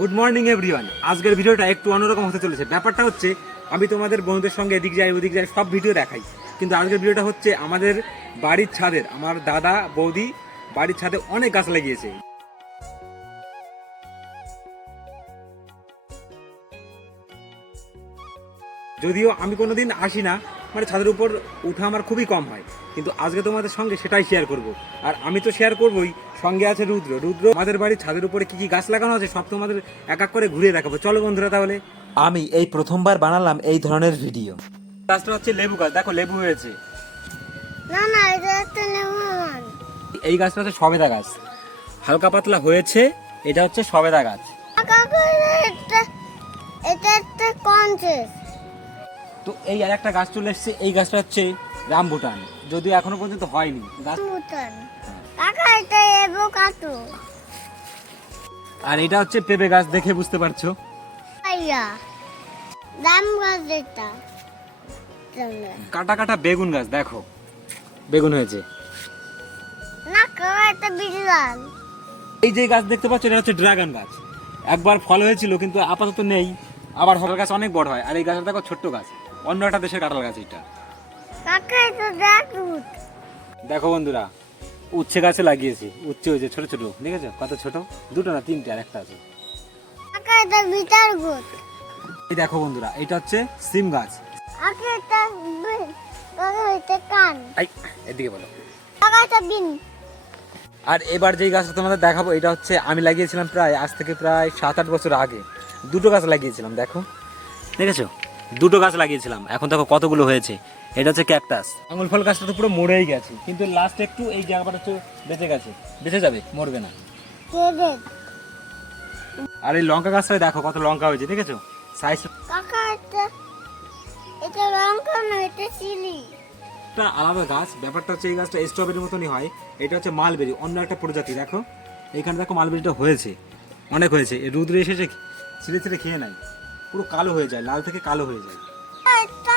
Good morning everyone. আজকের ভিডিওটা একটু অন্যরকম হতে চলেছে। ব্যাপারটা হচ্ছে আমি তোমাদের বন্ধুদের সঙ্গে এদিক যাই ওদিক যাই সব ভিডিও দেখাই, কিন্তু আজকের ভিডিওটা হচ্ছে আমাদের বাড়ির ছাদের, আমার দাদা বৌদি বাড়ির ছাদে অনেক গাছ লাগিয়েছে। যদিও আমি কোনোদিন আসি না, মানে ছাদের উপর উঠা আমার খুবই কম হয়, কিন্তু আজকে তোমাদের সঙ্গে সেটাই শেয়ার করব। আর আমি তো শেয়ার করবই, সঙ্গে আছে রুদ্র। আমাদের বাড়ির ছাদের উপরে কি কি গাছ লাগানো আছে সব তোমাদের এক এক করে ঘুরিয়ে দেখাবো। চলো বন্ধুরা তাহলে। আমি এই প্রথমবার বানালাম এই ধরনের ভিডিও। গাছটা হচ্ছে লেবু গাছ, দেখো লেবু হয়েছে। না না, এটা একটা লেমন। এই গাছটা হচ্ছে সবেদা গাছ, হালকা পাতলা হয়েছে। এটা হচ্ছে সবেদা গাছ। কাকা, এটা একটা কনসেস। তো এই আর একটা গাছ চলে এসছে, এই গাছটা হচ্ছে রামবুটান, যদিও এখনো পর্যন্ত হয়নি গাছ। মুতন কাকা, এটা এভোকাডো। আর এটা হচ্ছে পেঁপে গাছ, দেখে বুঝতে পারছো। আইয়া দাম গাছ এটা। কাটা কাটা বেগুন গাছ, দেখো বেগুন হয়েছে। না কাকা, এটা বিড়াল। এই যে গাছ দেখতে পাচ্ছ, এটা হচ্ছে ড্রাগন গাছ। একবার ফল হয়েছিল কিন্তু আপাতত নেই, আবার ফল গাছ অনেক বড় হয়। আর এই গাছটা দেখো ছোট্ট গাছ, অন্য একটা দেশের কাঁঠাল গাছ এটা। কাকা, এটা দেখুন। দেখো বন্ধুরা, উচ্ছে গাছে লাগিয়েছি, উচ্ছে হয়েছে ছোট ছোট, দেখেছো কত ছোট, দুটো না তিনটে, আর একটা আছে। কাকা, এটা বিটার গুড। এই দেখো বন্ধুরা, এটা হচ্ছে সিম গাছ। কাকা, এটা কাকা, এটা কান। এই এদিকে বলো। কাকা, এটা বিন। আর এবার যেই গাছটা তোমাদের দেখাবো, এটা হচ্ছে আমি লাগিয়েছিলাম প্রায় আজ থেকে প্রায় 7-8 বছর আগে। দুটো গাছ লাগিয়েছিলাম, দেখো দেখেছো, দুটো গাছ লাগিয়েছিলাম, এখন দেখো কতগুলো হয়েছে। এটা হচ্ছে ক্যাকটাস। আঙুল ফল গাছটা তো পুরো মরেই গেছে, কিন্তু লাস্ট একটু এই জায়গাটা একটু বেঁচে গেছে, বেঁচে যাবে, মরবে না। কেডে আর এই লঙ্কা গাছটা দেখো কত লঙ্কা হয়েছে, দেখেছো সাইজ। কাকা, এটা লঙ্কা না, এটা চিলি। একটা আলাদা গাছ। ব্যাপারটা হচ্ছে এই গাছটা স্ট্রবেরির মতনই হয়, এটা হচ্ছে মালবেরি, অন্য একটা প্রজাতি। দেখো এইখানে দেখো মালবেরিটা হয়েছে, অনেক হয়েছে। এই রুদ্র এসেছে ছিঁড়ে ছিঁড়ে খেয়ে নেয়, পুরো কালো হয়ে যায়, লাল থেকে কালো হয়ে যায়। এটা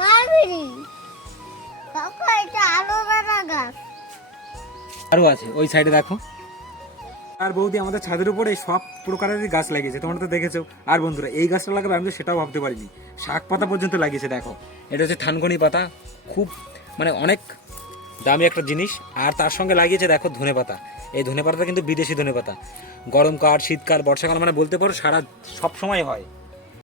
মালবেরি। কাকা, এটা অ্যালোভেরা গাছ। আরও আছে ওই সাইডে দেখো। আর বৌদি আমাদের ছাদের উপরে সব প্রকারেরই গাছ লাগিয়েছে, তোমরা তো দেখেছো। আর বন্ধুরা, এই গাছটা লাগাবে আমি তো সেটাও ভাবতে পারিনি। শাক পাতা পর্যন্ত লাগিয়েছে, দেখো এটা হচ্ছে থানকুনি পাতা, খুব মানে অনেক দামি একটা জিনিস। আর তার সঙ্গে লাগিয়েছে দেখো ধনে পাতা। এই ধনে পাতাটা কিন্তু বিদেশি ধনে পাতা, গরমকাল শীতকাল বর্ষাকাল মানে বলতে পারো সারা সব সময় হয়।